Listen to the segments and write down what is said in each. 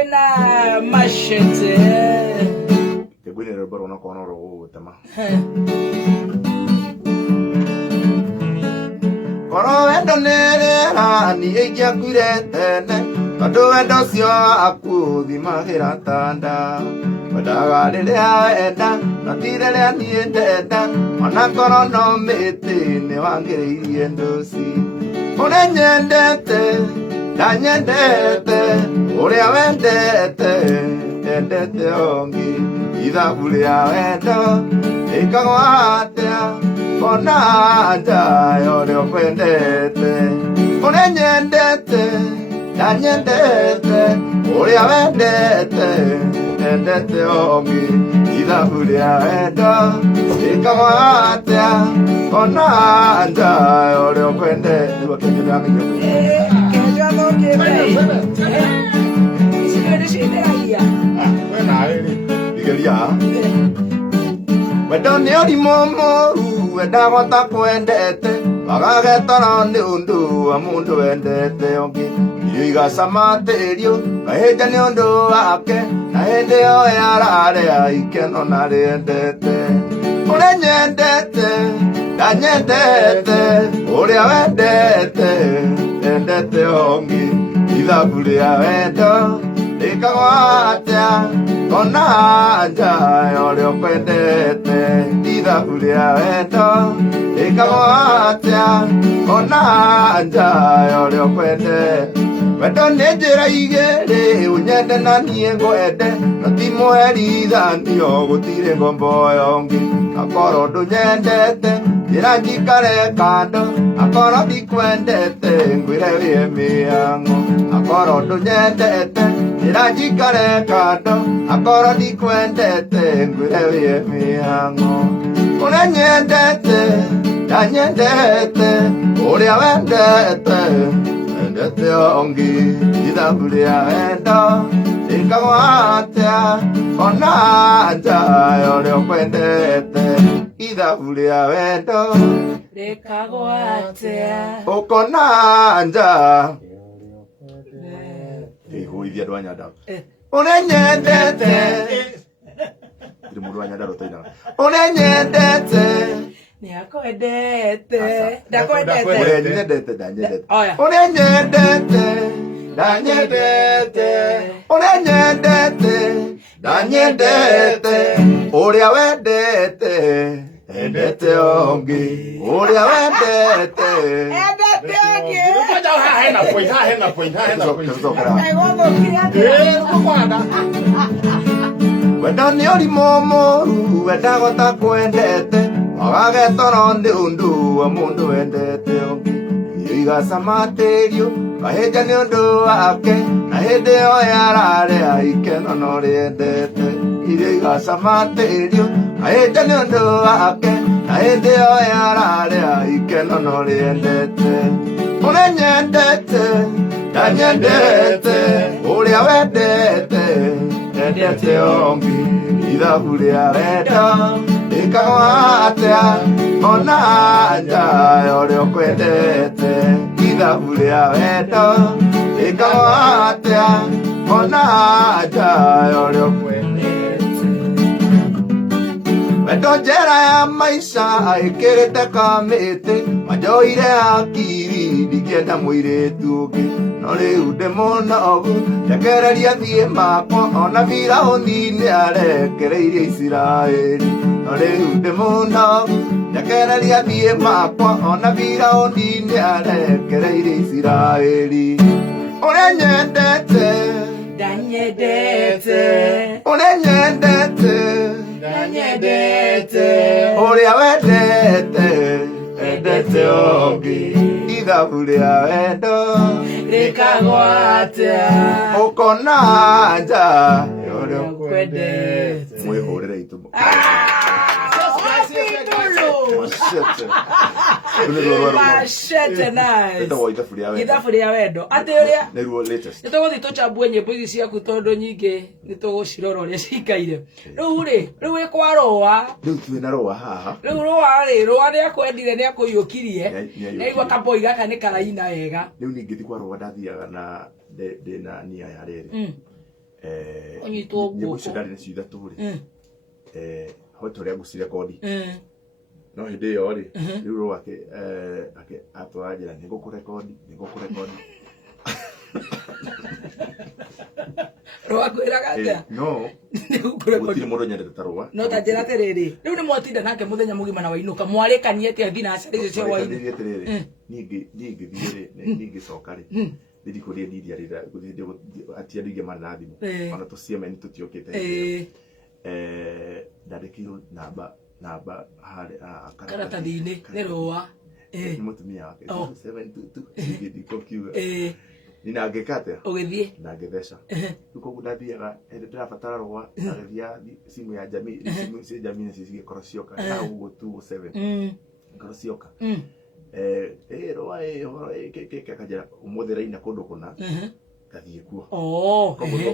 Ena machete. Che quelli erano una conoro, ma. Oro endo nere ani eja kurete ne ado endo sio aku di mahira tanda pada gale eda na tire le ani eda ona kono no mete ne wangere endo si one nyendete da nyendete ore avendete endete ongi ida bule avendo e kagwate Onanda yore ofendete, one nyendete, da nyendete, ore avendete, endete omi, ida hulia eda, ikamatea, onanda yore ofendete, wakende dami yoke. Que yo no quiero ir. Si no eres ahí. Bueno, a ver, digeria. Wedone odi momoru wedawata kwendete bagagetara ne undu amundu wendete ongi yiga samaterio kaheta ne undu ake na hende o yarare aikeno na rendete ore nyendete da nyendete ore wendete endete ongi ida bulia wendo ikagwatia Onanda yore ofendete, ida hulia wendo, ikagwatia. Onanda yore ofendete, wendo nejera igere, unyende na niengo ede, natimo herida ndio gutire ngombo yongi, akoro dunyendete, irajikare kando, akoro dikwendete, ngwire vie miango, akoro dunyendete, irajikare kando, akoro dikwendete, ngwire vie miango, une nyendete, da nyendete, uri awendete, endete ongi, ida bulia endo, ikagwatea, onanda yore okwendete, ida bulia endo, ikagwatea, okonanda. Hui dia doanya dah. One nyendete. Itu muduanya dah rotai dah. One nyendete. Ni aku edete. Dah aku edete. One nyendete dah nyendete. Oh ya. One nyendete. Dah nyendete. One nyendete. Dah nyendete. Ore awendete. Endete ongi. Ore awendete. Edete ongi. Hena point. Wedani odi momoru, wedagota kwendete, wagagetoro ndi undu amundu wendete ongi. Yiga samaterio, kaheja ni undu wake, na hende o yarare aikeno no riendete. Yiga samaterio, kaheja ni undu wake, na hende o yarare aikeno no riendete. One nyendete, da nyendete, uri awendete, endete ongi, ida bulia wendo, ikagwatea, onanda yore okwendete, ida bulia wendo, ikagwatea, onanda yore okwendete. Wendo njera ya maisha aikirite kamite, majoire akiri ndikienda muiritu ungi, no riu ndi munogu, ndekereria thie makwa, ona Firaũni nĩarekereirie Isiraeli. No riu ndi munogu, ndekereria thie makwa, ona Firaũni nĩarekereirie Isiraeli. Ũrĩa nyendete, Danyedete. ũrĩa nyendete, Danyedete. Uria wendete, endete ongi, ida bulia wendo, Ikagwatea. ukonanja, yore Okwendete. mwihurire itumo. Machete nice. Ithabu ria wendo. Ati uria Neruo latest. nituguthi tucambue nyimbo ici ciaku tondu nyingi nitugucirora uria cikaire. Riu ikwaroa. Riu twina roa haha. Riu roa ni akwendire ni akuyukirie. Naigua kaboi gaka ni karaina wega. Riu ningithi kwa roa ndathiaga na ndina nia ya riri. Onyitwo guoko. Cigari nĩ cithatu rĩ. Hoto rĩa guciria kodi. No hindi yo rĩ, rĩu ro ake atwara njĩra nĩ ngũkũrekodi. Roa kwĩraga atĩa? No. Gũtirĩ mũndũ nyendete ta Roa. No ta njĩra atĩrĩrĩ. Rĩu nĩ mwatinda nake mũthenya mũgima na wainũka mwarĩkanie atĩa thinacara icio cia wainĩ. Niĩ ngĩthiĩ rĩ, ngĩcoka rĩ. Ndiri kũrĩa ndiria rĩra atia ndige marĩ na thimũ. Ona tũciemeni tũtiokĩte. Ndandĩkĩirwo namba harĩ karatathi-inĩ nĩ Roa. Nĩ mũtumia wake. 722 ngĩthiko kiuga. Nina ngĩkate. Ũgĩthiĩ. Na ngĩtheca. Rĩu koguo ndathiaga ndĩrabatara Roa agĩthia simu ya jamii, simu cia jamii nĩ cigĩkorwo cioka. Na ũguo 207. Ngoro cioka. Roa kanjĩra ũmũthĩ raina kũndũ kũna. Ngathiĩ kuo. Koguo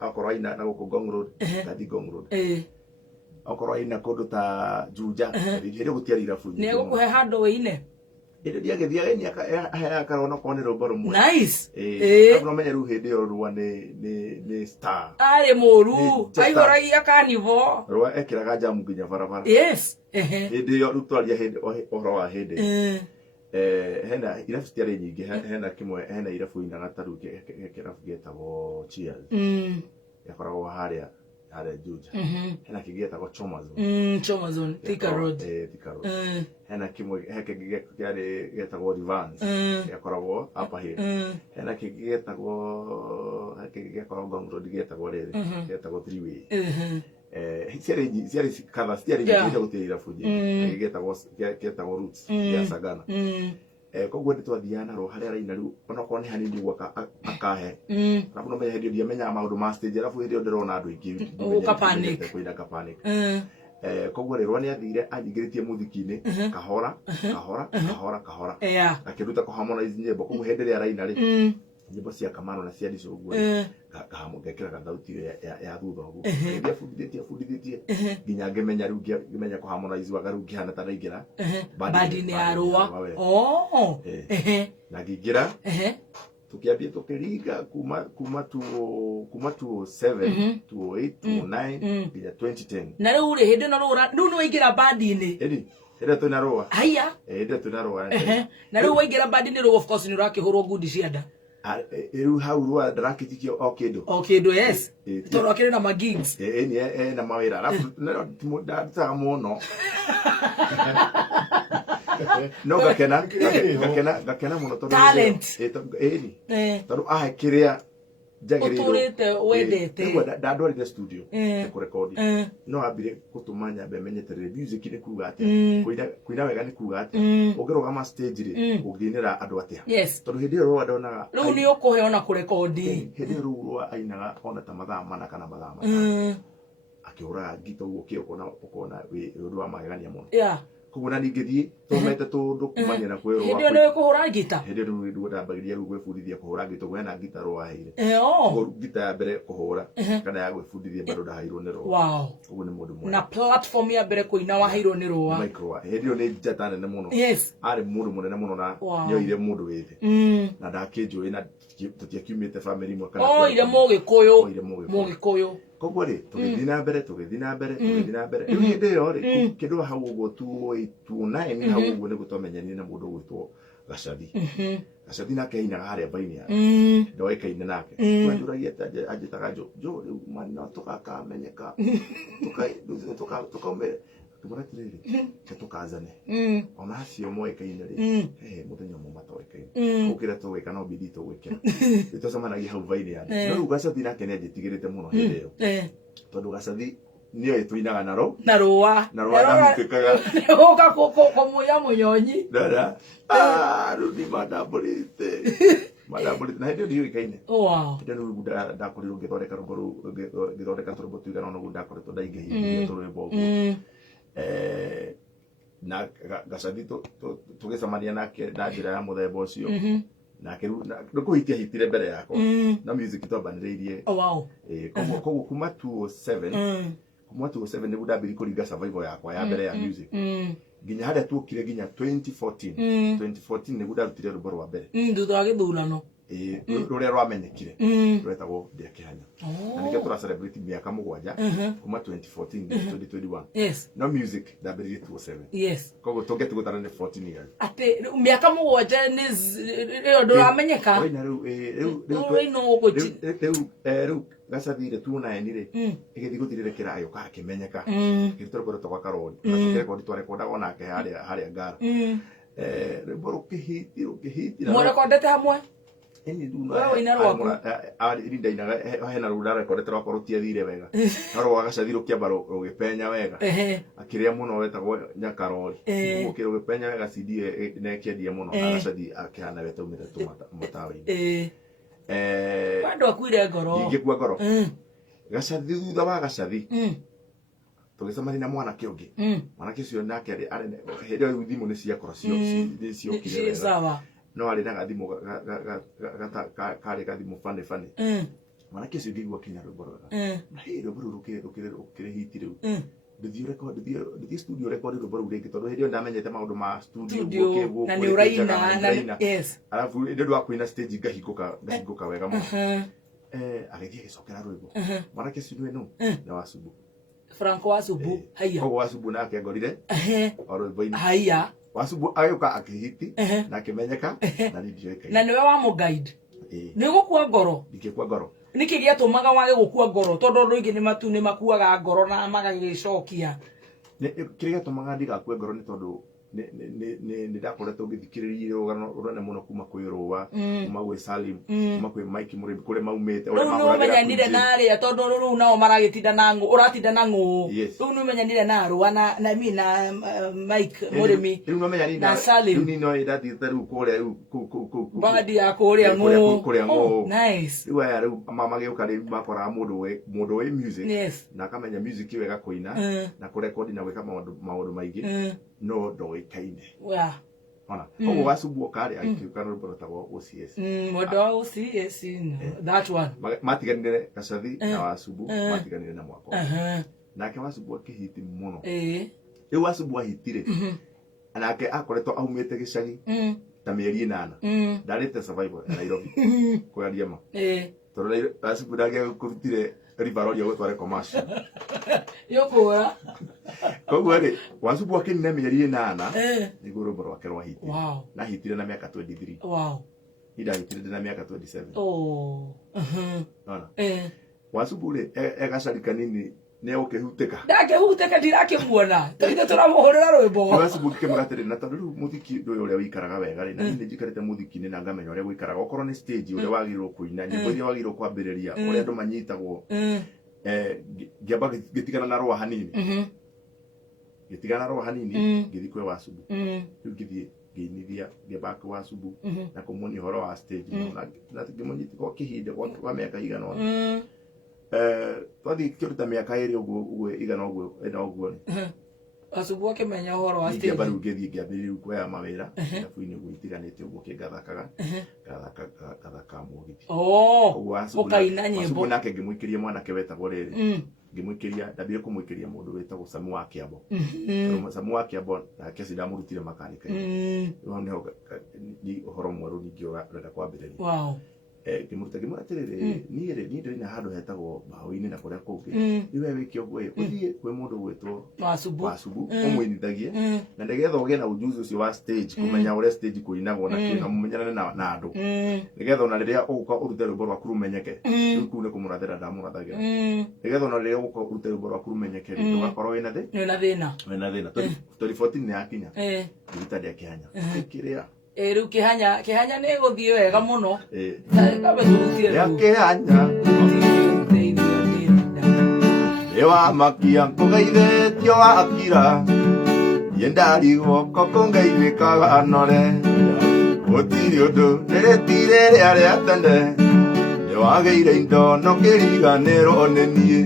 okorwo aina na gũkũ Ngong Road, ngathiĩ Ngong Road. Okorwo aina kũndũ ta Juja, hĩndĩ gũtiarĩ irabu. Nĩ egũkũhe handũ wĩine. Hĩndĩ ndiagĩthiaga ni akaheaga karona korwo nĩ rũmba rũmwe. Nice. No menye rĩu hĩndĩ ĩyo Roa nĩ star. Arĩ mũru. Aihũragia kanivo. Roa ekĩraga jamu nginya barabara. Yes. Hĩndĩ ĩyo rĩu twaria ũhoro wa hĩndĩ. Hena irabu ciarĩ nyingĩ, hena kĩmwe, hena irabu ina gataru kĩrabu gĩtagwo Cheers. Yakoragwo harĩa Juja. Hena kĩngĩ gĩtagwo Choma Zone, Thika Road. Thika Road. Hena kĩmwe kĩarĩ gĩtagwo Rivans, gĩakoragwo Upper Hill. Hena kĩngĩ gĩakoragwo Ngong Road gĩtagwo rĩrĩ, gĩtagwo Three Way. Ciarĩ kana ciarĩ nyingĩ gũtirĩ irabu nyingĩ. Gĩtagwo Roots ya Sagana. Koguo nĩ twathiaga na Roa harĩa araina rĩu onakorwo nĩ hanini ũguo akahe. Arabu no menye hĩndĩ ĩyo ndiamenyaga maũndũ ma stage, arabu hĩndĩ ĩyo ndĩrona andũ aingĩ kũina ka panic. Koguo Roa nĩ athire anyingĩrĩtie mũthiki-inĩ kahora. Akĩruta kũharmonize nyĩmbo. Koguo hĩndĩ ĩrĩa araina rĩ, nyĩmbo cia Kamano na cia Dico ũguo ngekĩraga thauti ya thutha ũguo. Fundithĩtie nginya ngĩmenya rĩu ngĩmenya kũharmonize waga rĩu ngĩhana ta ndaingĩra bandi-inĩ ya Roa. Na ngĩingĩra tukiambia tukiringa kuma 207, 208, 209 nginya 2010. Na rĩu rĩ hĩndĩ ĩno rĩu nĩ waingĩra bandi-inĩ. Hĩndĩ twĩna Roa. Haya. Hĩndĩ twĩna Roa. Na rĩu waingĩra bandi-inĩ rĩu of course nĩ ũrakĩhũrwo ngundi cia nda. Rĩu hau Roa ndarakĩtikio o kĩndũ. Yes. Tondũ akĩrĩ na ma-gigs. Na mawĩra. Arabu ndarutaga mũno. No gakena mũno tondũ talent. Tondũ ahe kĩrĩa njagĩrĩirwo. Ũtũrĩte wendete. Ndandwarire studio kũrekodi. No ambire gũtũma nyambe menyete rĩ music nĩ kuuga atĩa, kũina wega nĩ kuuga atĩa, ũngĩrũgama stage rĩ ũngĩinĩra andũ atĩa. Tondũ hĩndĩ ĩyo Roa ndonaga rĩu nĩ ũkũhe ona kũrekodi. Hĩndĩ ĩyo rĩu Roa ainaga ona ta mathaa mana kana mathaa matano. Akĩhũraga ngita ũguo ũkona wĩ ũndũ wa magegania mũno. Koguo na ningĩ tomete tũndũ kumania na kwĩ Roa. Hĩndĩ ĩyo nĩ wĩkũhũra ngita. Hĩndĩ ĩyo rĩu ndambagĩria rĩu gwĩbundithia kũhũra ngita. Koguo hena ngita Roa aheire. Ngita ya mbere kũhũra kana ya gwĩbundithia bado ndaheirwo nĩ Roa. Koguo nĩ mũndũ mwega. Na platform ya mbere kũina waheirwo nĩ Roa. Hĩndĩ ĩyo nĩ njata nene mũno. Arĩ mũndũ mũnene mũno na nĩoire mũndũ wĩthĩ. Na ndakĩnjũĩ na tũtiakiumĩte family imwe kana. Oire Mũgĩkũyũ. Koguo rĩ tũgĩthiĩ na mbere. Rĩu hĩndĩ ĩyo rĩ kĩndũ hau ũguo 209 hau ũguo nĩguo twamenyanire na mũndũ ũgwĩtwo Gacathi. Gacathi nake ainaga harĩa mbaini yake. Ndoĩkaine nake. Twanjũragia anjĩtaga Joe rĩu mwana tũgakamenyeka. Tũkaumĩre tũmũra atĩrĩrĩ tũkazane. Ona acio moĩkaine rĩ mũthenya ũmwe matoĩkaine. Ũkĩra tũgwĩka no bidii tũgwĩkĩra. Nĩtũcemanagia hau mbaini yake. No rĩu Gacathi nake nĩ anjĩtigĩrĩte mũno hĩndĩ ĩyo. Tondũ Gacathi nĩoĩ tũinaga na Roa. Na Roa ndamũtĩkaga. Ũka kũmũya mũnyonyi. Dada. Rĩu nĩ mandambũrĩte. Na hĩndĩ ĩyo ndiũĩkaine. Hĩndĩ ĩyo ndakorirwo ngĩthondeka rwĩmbo rũu, ngĩthondeka tũrũmbo tũigana ũna ũguo ndakoretwo ndaingĩhĩtie tũrwĩmbo ũguo. Na Gacathi tũgĩcemania nake na njĩra ya mũthemba ũcio. Nake rĩu kũhitia hitire mbere yakwa. Na music twambanĩrĩirie. Koguo kuma 207 nĩguo ndambĩrĩirie kũringa survival yakwa ya mbere ya music. Nginya harĩa tuokire nginya 2014 nĩguo ndarutire rwĩmbo rwa mbere. Thutha wa gĩthurano. rũrĩa rwamenyekire rwetagwo Ndĩa Kĩhanya na nĩkĩo tũra celebrate mĩaka 7 kuma 2014 2021 no music ndambĩrĩirie 2007 koguo tũngĩte gũtara nĩ 14 years atĩ mĩaka 7 nĩ ĩyo ndũramenyeka rĩu gacathire 29 rĩ igĩthiĩ gũthirĩre kĩrayo gakĩmenyeka gĩtũrũkũrũ twa Karori na tũkĩrekondi twarekondaga onake harĩa Ngara rwĩmbo rũkĩhitira mwarekondete hamwe wewe ina rwaku irinda inaga hena rũra rekondete rwakwa rũtiathire wega no rwa gacathi rũkĩamba rũgĩpenya wega akĩrĩa mũno wetagwo Nyakarori rũgĩpenya wega CD nekĩendie mũno na gacathi akĩhana wetaumĩte tũmatawa-inĩ bado akuire ngoro ingĩkua ngoro gacathi thutha wa gacathi tũgĩcemania na mwanake ũngĩ mwanake ũcio nake hĩndĩ ĩyo thimũ nĩ ciakora ciokire wega no arĩ na gathimũ karĩ gathimũ bane mwanake ũcio ngĩigua kinya rwĩmbo rwega na rwĩmbo rũu rũkĩrĩ hiti rĩu ndĩthiĩ studio record rwĩmbo rũu rĩngĩ tondũ hĩndĩ ĩyo ndamenyete maũndũ ma studio na nĩ ũraina arabu hĩndĩ ndwa kũina stage ngahingũka wega mũno agĩthiĩ agĩcokera rwĩmbo mwanake ũcio nĩwe nũ na Wasubu Franco Wasubu haya koguo Wasubu nake ngorire o rwĩmbo-inĩ haya Wasubu agĩũka akĩhiti na akĩmenyeka na nĩndioĩkaine na nĩwe wa mũ guide nĩ gũkua ngoro ndingĩkua ngoro nĩkĩ gĩatũmaga wage gũkua ngoro tondũ andũ aingĩ nĩ makuaga ngoro na magagĩcokia kĩrĩa gĩatũmaga ndigakue ngoro nĩ tondũ nĩ ndakoretwo ngĩthikĩrĩria rũgano rũnene mũno kuma kwĩ Rũa kuma gwĩ Salim kuma kwĩ Mike Mũrĩmi kũrĩa maumĩte rĩu nĩ ũmenyanire na arĩa tondũ rĩu nao maragĩtinda na ngũ ũratinda na ngũ rĩu nĩ ũmenyanire na Rũa na Mike Mũrĩmi na Salim rĩu no ndathiĩte rĩu kũrĩa badi ya kũrĩa ngũ nice rĩu aya rĩu magĩũka rĩu makoraga mũndũ wĩ music na akamenya music wega kũina na kũrekondi na gwĩka maũndũ maingĩ no ndoĩkaine ona koguo Wasubu karĩ agĩtuĩka rwĩmbo rwĩtagwo OCS mũndũ wa OCS that one matiganire Gacathi na Wasubu matiganire na Mwako nake Wasubu akĩhiti mũno rĩu Wasubu ahitire nake akoretwo aumĩte gĩcagi ta mĩeri 8 ndarĩte survival ya Nairobi kũgeria ma tondũ Wasubu ndangĩakũrutire ribaroria gũtware commercial yokora koguo rĩ Wasubu akĩnina mĩeri 8 nĩguo rwĩmbo rwake rwahiti na hitire na mĩaka 23 ndahitire na mĩaka 27 Wasubu rĩ egacari kanini nĩ ũkĩhutĩka ndakĩhutĩka ndirakĩmuona tũithe tũramũhũrĩra rwĩmbo Wasubu kĩmũgatĩrĩ na tondũ rĩu mũthiki ndũĩ ũrĩa wĩikaraga wega rĩ na nĩ njikarĩte mũthiki-inĩ na ngamenya ũrĩa gũikaraga okorwo nĩ stage ũrĩa wagĩrĩirwo kũina nyĩmbo iria wagĩrĩirwo kwambĩrĩria ũrĩa andũ manyitagwo ngĩamba gĩtigana na Rũa hanini ngĩthiĩ kwĩ Wasubu rĩu ngĩthiĩ ngĩinithia ngĩamba kwĩ Wasubu na kũmuonia ũhoro wa stage na ngĩmũnyita kwa kĩhinda kwa mĩaka igana ũna twathiĩ kĩruta mĩaka 2 ũguo igana ũguo Wasubu akĩmenya ũhoro wa stage ngĩamba rĩu ngĩthiĩ ngĩambĩrĩria kuoya mawĩra thabu-inĩ ũguo itiganĩte ũguo kĩngathakaga ngathaka mũgithi ũkaina nyĩmbo Wasubu nake ngĩmũikĩria mwanake wetagwo rĩrĩ ngĩmũikĩria ndambire kũmũikĩria mũndũ wetagwo Samu wa Kĩambo Samu wa Kĩambo nake ndamũrutire makanika-inĩ rĩu nĩho ũhoro mwerũ ningĩ ũrenda kwambĩrĩria ngĩmũruta atĩrĩrĩ niĩ ndĩrĩ na handũ hetagwo Mbaũ-inĩ na kũrĩa kũngĩ iwe wĩke ũguo ũthiĩ kwĩ mũndũ gwĩtwo Wasubu ũmũinithagie na nĩgetha ũgĩe na ujuzi ũcio wa stage kũmenya ũrĩa stage kũinagwo na kĩna mũmenyerane na andũ nĩgetha ona rĩrĩa ũgũka ũrute rwĩmbo rwaku rũmenyeke rĩu kũu nĩ kũmũrathĩra ndamũrathagĩra nĩgetha ona rĩrĩa ũgũka ũrute rwĩmbo rwaku rũmenyeke ndũgakorwo wĩna thĩna 2014 nĩ yakinya ngĩruta Ndĩa Kĩhanya kĩrĩa rĩu Kĩhanya nĩ gũthiĩ wega mũno Ndĩa Kĩhanya ewa makia ngũgeithĩtio wakira yendarigwo kũngeithĩkaga nore gũtirĩ ũndũ nĩrĩtire rĩa tene nĩwagĩire indo no kĩriganĩrwo nĩ niĩ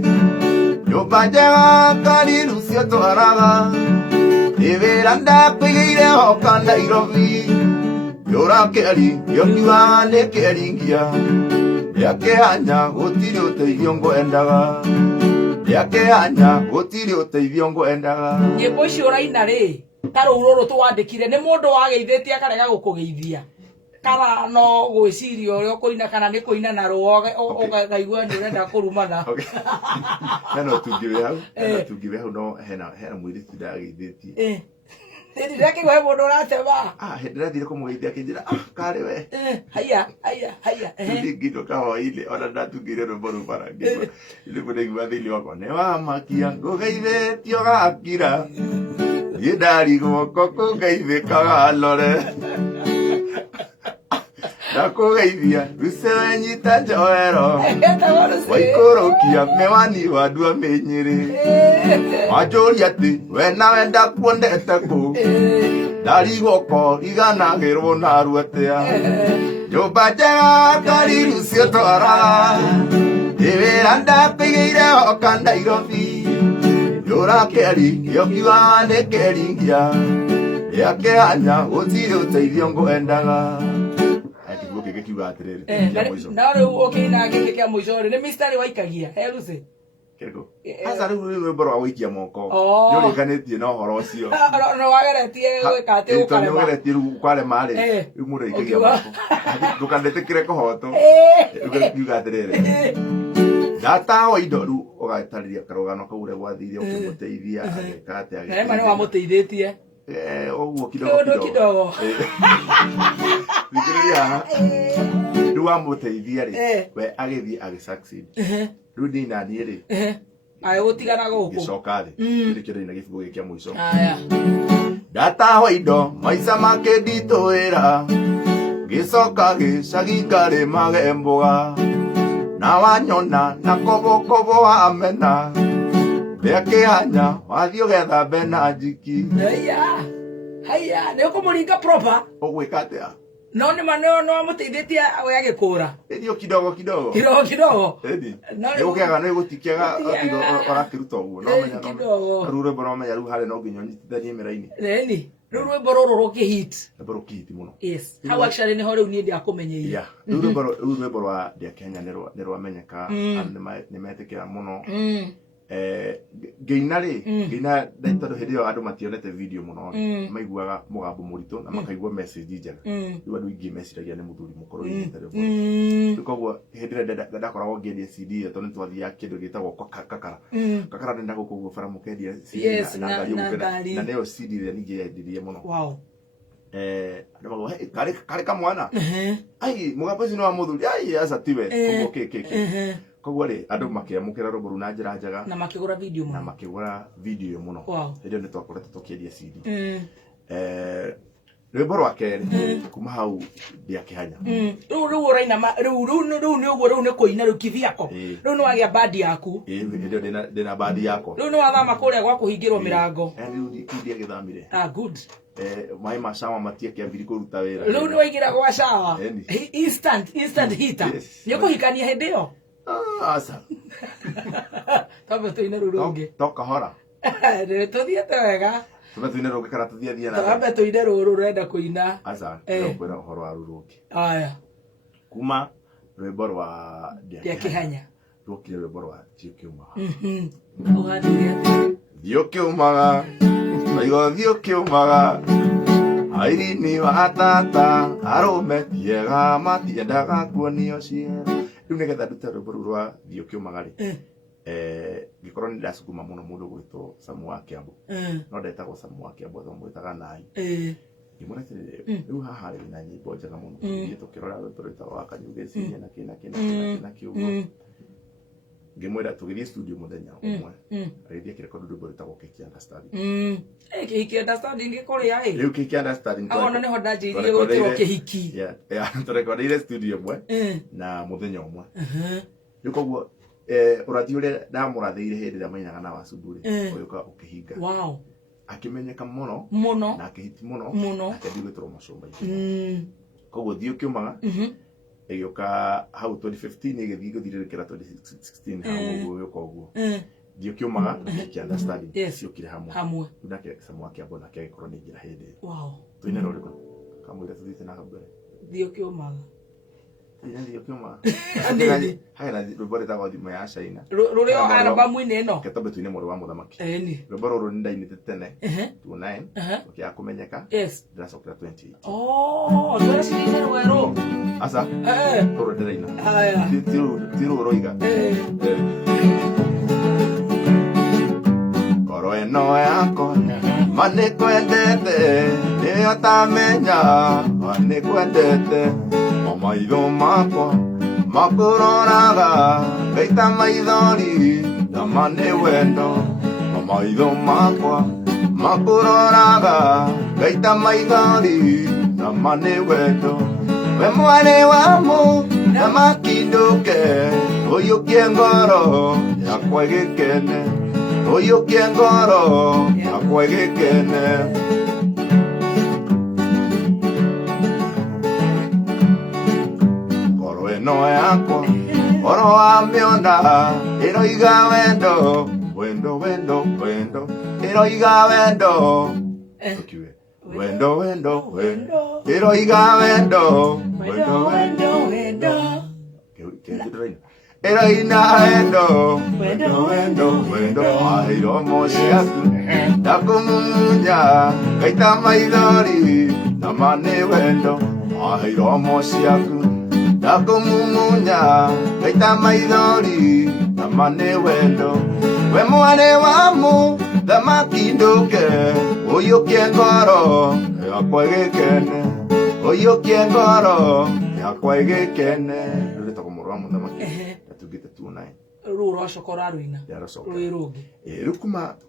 nyũmba njega kariru cio twaraga ĩwĩra ndakwĩgĩire hoka Nairobi yũra kĩari yongiwaga nĩ kĩringia Ndĩa Kĩhanya gũtirĩ ũteithio ngwendaga Ndĩa Kĩhanya gũtirĩ ũteithio ngwendaga nyĩmbo icio ũraina rĩ ta rũu rũrũ tũwandĩkire nĩ mũndũ wageithĩtie akarega gũkũgeithia kana no gwicirio uri kuina kana ni kuina na ruoge ugaigua ni urenda kurumana no tungiwe hau no hena mwiritu ndagithitie Ndi reke gwe mundu uratema ndirathire kumugeithia kinjira kare we haya ngindo kahoile ona ndatungire rumbo rubara ngima ile munegwa thili wako ne wa makia ngugeithitio gakira ndari guoko kugeithikaga lore ndakugeithia rusewe nyita njoero waikurukia mewani wadua menyiri wajuri ati we nawe ndakuondete ku ndari guoko iganagirwo na ruetea nyumba njega ngari rucio twara iwira ndakuigeire hoka Nairobi yura keri yokiwa nĩ keringia yakehanya gũtirĩ ũteithio ngwendaga kiuga atiriri na riu ukina giki kia muico ri ni mistari waikagia heruce kego asa riu rwimbo rwa gwikia moko yuriganitie na uhoro ucio no wageretie gwika ati ukare no wageretie kware mari riu mundu ikagia moko ndukandetikire kuhoto kiuga atiriri data o indo riu ugatariria karugano kau ure gwathiire ukimuteithia ageka ati ageka mane wa muteithitie oguo kidogo Nigeria ruwa muteithia ri we agithie agisucceed riu ndina ni ri ayo gutigana guku gicoka thi ndikire ina gibugo gikia muico data ho indo maisa make nditwira gicoka gicagi ngari magemboga na wanyona na kobo amena bekehanya wathio getha bena njiki haya ne kumuringa proper ogwika atia no ni maneno no muteithĩtie we agikũra ndio kidogo edi no ukiaga no gutikiaga orakiruta uguo no menya no rure boro menya ru hare no nginya nyitithanie meraini reni rure boro roke hit muno yes how actually ni hore uni ndia kumenyeria rure boro wa dia Kenya ni rwa menyeka ni metekera muno geina ndaitondo hirio andu mationete video muno maiguaga mugambo muritu na makaigua message njega riu andu ingi messiragia ni muthuri mukoro initare bo koguo hindire ndakoragwo ngendia CD tondu twathia kindu gitagwo kakara ndenda gukuguo bara mukendia CD na neo CD ria ningi yendirie muno wow andu mago kare kamwana ai mugambo ucio no wa muthuri ai asa tiwe koguo keke koguo ri andu makiamukira ruburu na njira njega na makigura video muno ndio ni twakorete tukiendia CD rwimbo rwa keri kuma hau ndia kihanya riu uraina riu ni uguo riu ni kuina riu kithiako riu ni wagia bandi yaku ndio ndina bandi yako riu ni wathama kuria gwa kuhingirwo mirango riu ndia githamire good mai mashawa matie kiambiri kuruta wira riu ni waigira gwa shawa instant heater ni kuhikania hindi yo asa tabe tuine rurungi toka hora ne tuthiete wega tabe tuine rurungi kana tuthiethie na tabe tuine rurenda kuina asa kwera horo wa rurungi aya kuma rwimbo rwa dia kihanya rukire rwimbo rwa Thiũkĩũmaga Thiũkĩũmaga aigo Thiũkĩũmaga airini wa tata arume tiega matiendaga kuonio ciero riu nigetha ndute rwimbo rwa Thiũkĩũmaga ri gikorwo ni ndasukuma muno mundu gwitwo Samu wa Kiambu no ndetagwo Samu wa Kiambu tho mwitaga nai ngimũretere riu haha ri na nyimbo njega muno ngi tukirora rwimbo rwitagwo Kanyuge cinya na kina kiugo ngimwira tugithie studio muthenya umwe arithia kirekondi rwimbo rwitagwo Kiki Understanding Kiki Understanding ngikuria riu Kiki Understanding ona ni hoda njirie gwitirwo kihiki turekondeire studio umwe na muthenya umwe riu koguo urathi uria ndamũrathĩire hĩndĩ ĩrĩa mainaga na Wacuburi ũgĩũka ũkĩhinga akimenyeka muno na akĩhiti muno akĩambia gwĩtĩrwo macũmba koguo Thiũkĩũmaga ĩgĩũka hau 2015 ĩgĩthiĩ gũthirĩrĩkĩra 2016 hau ũgĩũka ũguo Thiũkĩũmaga na Kiki Understanding ciũkire hamwe nake Samu wa Kiambu nake agĩkorwo nĩ njĩra hĩndĩ ĩyo tũine rũrĩkũ kamũira tũthiĩte na mbere Thiũkĩũmaga Ndio kiuma. Haina rubore ta godi moya shaina. Rureo albamu ine no. Ketabe tuine moro wa muthamaki. Ni. Ruboro ro nda ini tetene. 29. Okia kumenyeka. Yes. Ndasokera 28. Oh, so esi ni wero. Asa? Roro ndiraina. Aya. Tiro roiga. Koro eno yako. Mane kwendete. Ni otamenya. Mane kwendete. Maitho makwa makuroraga gaita maithori tamane wendo maitho makwa makuroraga gaita maithori tamane wendo we mwane wa mu na makinduke uyukie ngoro yakwa gikene uyukie ngoro yakwa gikene no yako oro amiona eroiga wendo wendo wendo wendo eroiga wendo okiwe wendo wendo wendo eroiga wendo wendo wendo wendo eroina wendo wendo wendo wendo airo moshiaku takumunya kaita maidori tamane wendo airo moshiaku Takumunya kaita maithori tamane wendo we mwane wamu thamakinduke uyukie ngoro yakwa gikene uyukie ngoro yakwa gikene rurita kumurwa muthamaki atugite 29 ruro shokora ruina ruirugi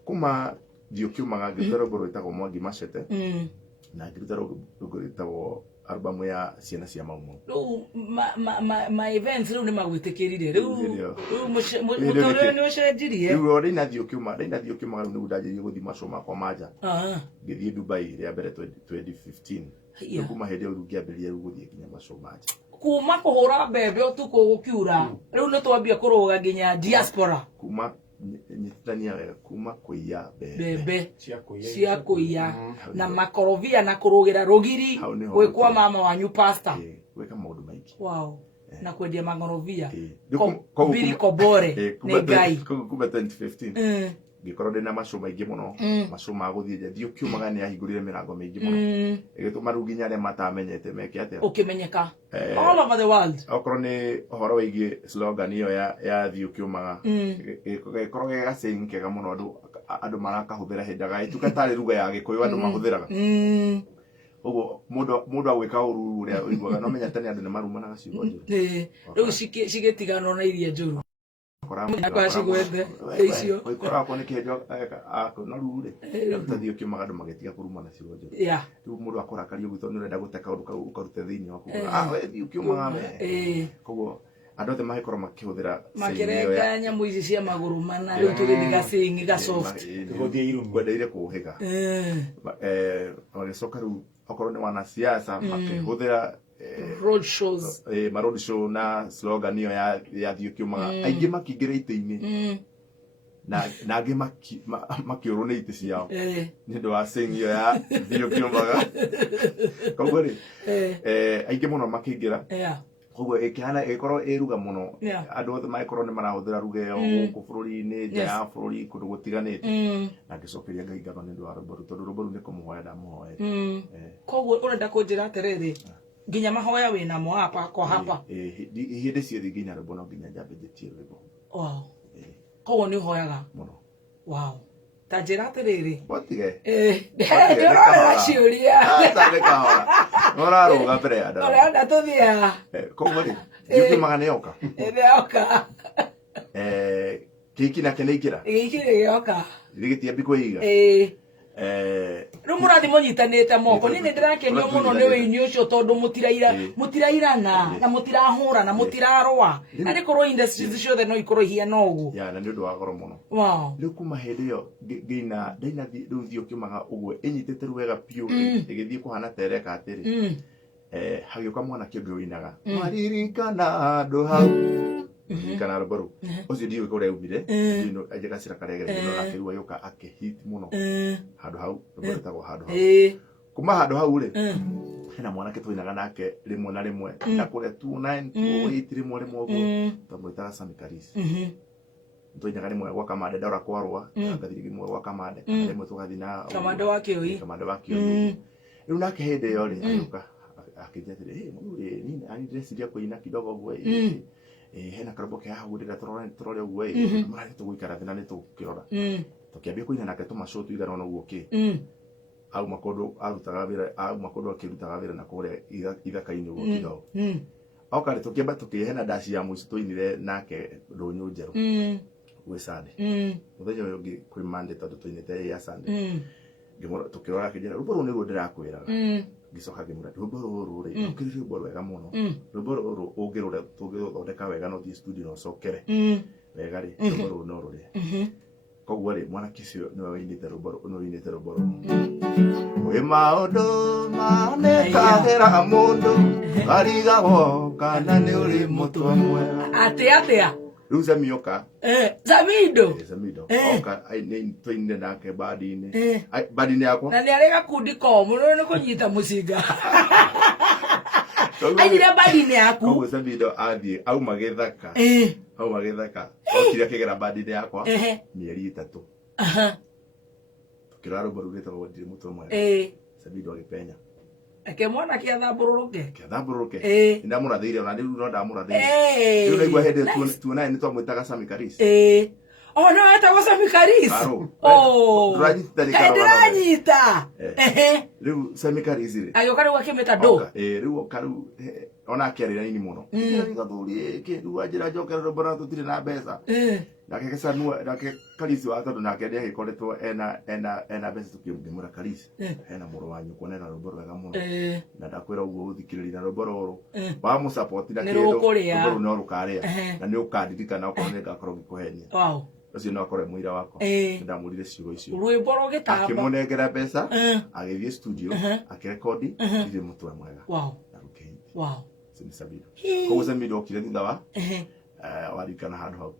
kuma dio kiumaga ngitero goro itago mwangi machete na ngitero goro itago albamu ya ciana cia maumo ma events riu ni magwitikirire riu mutore ni ucenjirie riu ri na thio kiuma riu ndajirie guthi macoma kwa manja ngithie Dubai ria mbere 2015 kuma hindi riu ngiambirie guthie kinya macoma manja kuma kuhura mbembe utuko gukiura riu ni twambia kuruga nginya diaspora kuma nyitania kuma kuiya bebe cia kuiya na makorovia na kurugira rugiri gwikwa mama wanyu pastor weka maundu maingi wow na kwendia makorovia biri kobore ni ngai kuma 2015 gikorwo ndina macuma maingi muno macuma guthie thio kiumaga ni ahingurire mirango maingi muno igituma ru nginya aria matamenyete meke atia ukimenyeka all over the world okorwo ni uhoro wigie slogan iyo ya thio kiumaga gikorwo gega kega muno andu marakahuthira hindaga itukatari ruga ya gikuyu andu mahuthiraga ugo mundu agwika uru uria uiguaga no menya tani andu ni marumanaga ciugo njuru riu cigetigana na iria njuru kwa cigwethe icio oikora ko ni kihejo ako na rure tathio kiumaga andu magetiga kurumana ciugo njuru riu mundu akorakario gwito ni urenda guteka undu kau ukarute thiini waku we thio kiumaga koguo andu othe mahikorwo makihuthira makirenga nyamu ici cia maguru mana riu turithiga singi ga soft guthie iru kwendeire kuhiga magicoka riu okorwo ni wanasiasa makihuthira road shows ma road show na slogan iyo ya thio kiumaga aingi makiingira ite-ini na angi makiurwo ni ite ciao ni ndu wa iyo ya thio kiumaga koguo ri aingi muno makiingira koguo ikihana ikorwo iruga muno andu othe maikorwo ni marahuthira ruga iyo guku bururi-ini nja ya bururi kundu gutiganite na ngicokeria ngai ngatho ni ndu wa rubaru tondu rubaru ni kumuhoya ndamuhoete koguo urenda kunjira atiriri nginya mahoya wina mo hapa kwa hapa hindi ciothe nginya rubo no nginya njambĩtie rubo wow koguo ni hoyaga muno wow tajira atiriri watige ndorora ciuria noraruga mbere ya ndara urenda tuthia koguo ri thiukiumaga ni yoka kiki nake ni ikira giki gioka rigitia kwĩiga rumurathi munyitanite moko nini ndirakenio muno ni wini ucio tondu mutirairana na mutirahura na mutirarwa ari korwo industries ciothe no ikorwo hiana uguo na ni undu wa goro muno wow riu kuma hindi iyo ngina ndaina riu thio kiumaga uguo inyitite ruwega piu igithie kuhana tereka atiri hagioka mwana kiongo winaga maririkana andu hau kana rubaru ucio ndio ikore umire ndino ajega cira karegere ndino nakirua yoka akehit muno handu hau rubaru tago handu hau kuma handu hau ri hena mwanake twinaga nake rimwe na rimwe na kuria 29 28 rimwe uguo tamwitaga Sami Karisi twinaga rimwe gwa Kamande ndora kwarwa ngathiri rimwe gwa Kamande rimwe tugathi na Kamande wa Kioi riu nake hinde yo ri ayuka akijia atiri mũthuri nini anidresiria kuina kidogo uguo hena karobo ke hahu ndira turore uguo mara tugũikara thina ni tukirora tukiambia kuina nake tumashow tuigana na uguo ki au makondo arutaga wira au makondo akirutaga wira na kore ithaka-ini uguo kidogo okare tukiamba tukihena dashi ya muico tuinire nake runyu njeru gwe Sunday muthenya uyu ngi kwi Monday tondu tuinite ya Sunday ngimora tukirora kijera rubo ru niruo ndirakwiraga gicoka ngimura rubo ruru ri ukiri rubo wega muno rubo ruru ungirure tungithondeka wega no thi studio no cokere wega ri rubo ruru no ruri koguo ri mwana kicio no winite rubo we maundu manekagira mundu arigagwo kana ni uri mutwa mwega atia riu Zamioka Zamido oka ai twine nake badini badini yako na ni arega kundi komu no kunyita mucinga ai ria badini yaku koguo Zamido athie au magethaka okire akigera badini yakwa mieri 3 tukirara rubaru rwetagwo ndiri mutwe mwega Zamido agipenya ake mwana kiathambururuke ndamurathire ona riu no ndamurathire riu naigua hende tuona ni twamwitaga Sami Karisi no etagwo Sami Karisi ndanyita riu Sami Karisi ri ayoka riu akimeta do riu karu ona akerira nini muno gathuri kindu ajira njokera robora tutire na mbeca nake Kesanua nake Karisi wa tondu nake ndi agikoretwo ena mbeca tukimura Karisi hena muru wanyu kuonera robora wega muno na ndakwira uguo uthikiriria robora uru wa mu support na kindu robora no rukaria na ni ukandirikana ukorwo ni ngakorwo ngikuhenia ucio no akorwo muira wako ndamurire ciugo icio rwimbo rugitamba akimunengera mbeca agithie studio akirekodi ire mutwe mwega na rukendi Sami Sabido koguo Zamido okire thutha wa warikana handu hau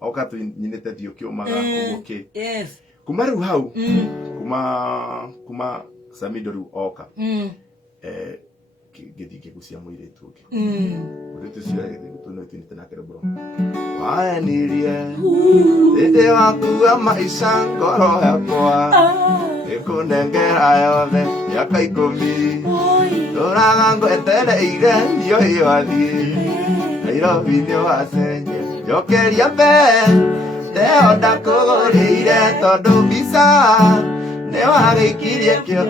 oka tunyinite thio kiumaga uguo ki kuma riu hau kuma Zamido riu oka githike gucia muiritu uki uritu cia tuno tinite nake bro wanirie ende wakua maisha ngoro yakwa ikunengera yothe miaka 10 turaga ngwetereire ndio iyo athie Nairobi ndio wacenje njokeria mbe ndeo ndakugurire tondu mbica ni wagĩikirie kĩo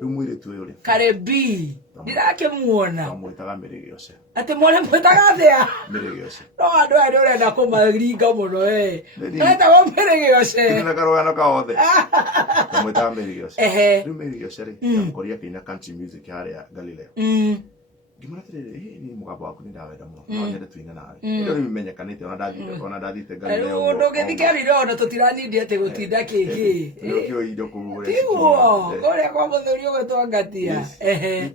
rĩu mũirĩtu ũyũ rĩ Karebi ndirakĩmuona mwĩtaga Mĩrĩgĩ Oce ati mwone mwĩtaga athĩa Mĩrĩgĩ Oce no andũ aya nĩ ũrenda kũmaringa mũno etagwo Mĩrĩgĩ Oce nĩ karũgano kaothe mwĩtaga Mĩrĩgĩ Oce rĩu Mĩrĩgĩ Oce rĩ ndamũkoria kĩina country music harĩa Galileo ngimara tirĩ ni mũgambo waku nĩ ndawenda mũno no nyende tuine nawe ndio nimenyekanĩte ona ndathite Galileo rĩu ndũgĩthikarire ona tũtiranindi atĩ gũtinda kĩkĩ nĩkĩo indo kũgũre tiguo kũrĩa kwa mũthuri ũgĩtwangatia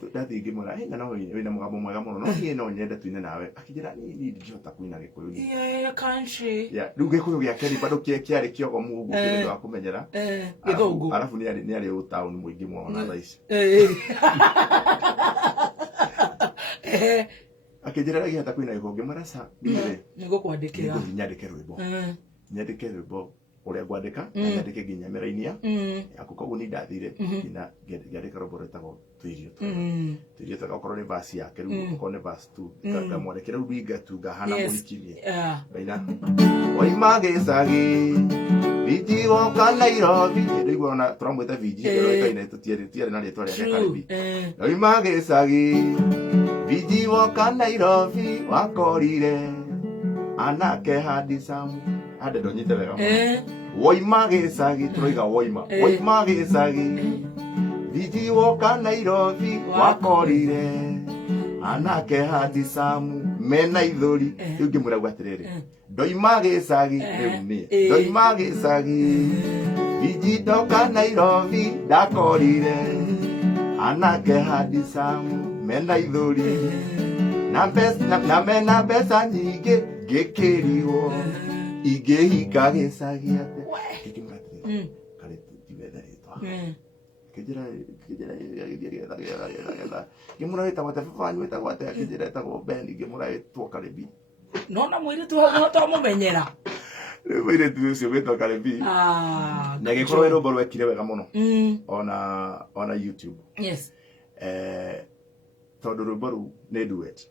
ndathi ngĩmwĩra na no wĩna mũgambo mwega mũno no niĩ no nyende tuine nawe akĩnjĩra niĩ ndingĩhota kuina Gĩkũyũ country rĩu Gĩkũyũ gĩake bado kĩarĩ kĩogomu ũguo kĩndũ wa kũmenyera Gĩthũngũ arabu nĩ arĩ ũtaũni mũingĩ mũno thaa ici akijira gihata kuina Gĩkũyũ ngĩmaraca ngire nĩgũkwandĩkĩra nyandĩke rwĩmbo uria ngwandĩka na nyandĩke nginya mĩraini yaku koguo nĩ ndathire nginya ngĩandĩka rwĩmbo rwĩtagwo Tuirie Twega okorwo nĩ verse yake rĩu okorwo nĩ verse 2 ngamwandĩkĩra rĩu ringa ngahana mũrikirie ngaina oima gĩcagi Viji woka Nairobi rĩu ona tũramwĩta Viji ĩroĩkaine tũtiarĩ na rĩtwa rĩake Karebi oima gĩcagi Viji woka Nairobi wakorire anake handisamu hade ndonyite wega woima gĩcagi tũroiga woima gĩcagi Viji woka Nairobi wakorire anake handisamu mena ithuri rĩu ngĩmwĩra atĩrĩrĩ ndoima gĩcagi rĩu nĩ ndoima gĩcagi Viji ndoka Nairobi ndakorire anake handisamu mena ithuri na mena mbeca nyingĩ ngĩkĩrirwo ingĩhinga gĩcagi atĩ ngĩmwĩra atĩrĩrĩ kare tiwethe rĩtwa kijira gemura eta wata fanyu eta wata kijira eta go bendi gemura eto Karebi nona mwiri tu hoto mumenyera mwiri tu cio beto Karebi na gikoro ero boro ekire wega muno ona YouTube yes tondu rwimbo ne duet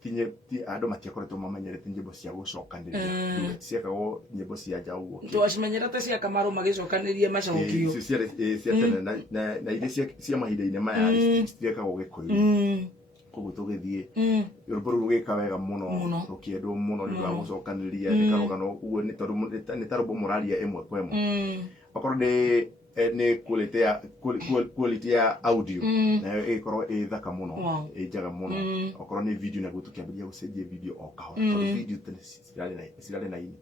tinye ti ando matiakoretwo mamenyerete nyimbo cia gucokanĩrĩria duet ciakagwo nyimbo cia njaũ twacimenyerete cia Kamaru magicokanĩrĩria macokio cia tene na iria cia mahinda-inĩ maya ciekagwo Gĩkũyũ koguo tũgĩthiĩ rwimbo rũu rũgĩka wega mũno rũkĩendwo mũno nĩ ũndũ wa gũcokanĩrĩria nĩ karũgano ũguo nĩ tondũ nĩ ta rwimbo mũraria ĩmwe kwa ĩmwe okorwo nĩ quality ya audio nayo ĩkorwo ĩ thaka mũno ĩ njega mũno okorwo nĩ video naguo tũkĩambĩrĩria gũcenjia video o kahora tondũ video tene cirarĩ na ini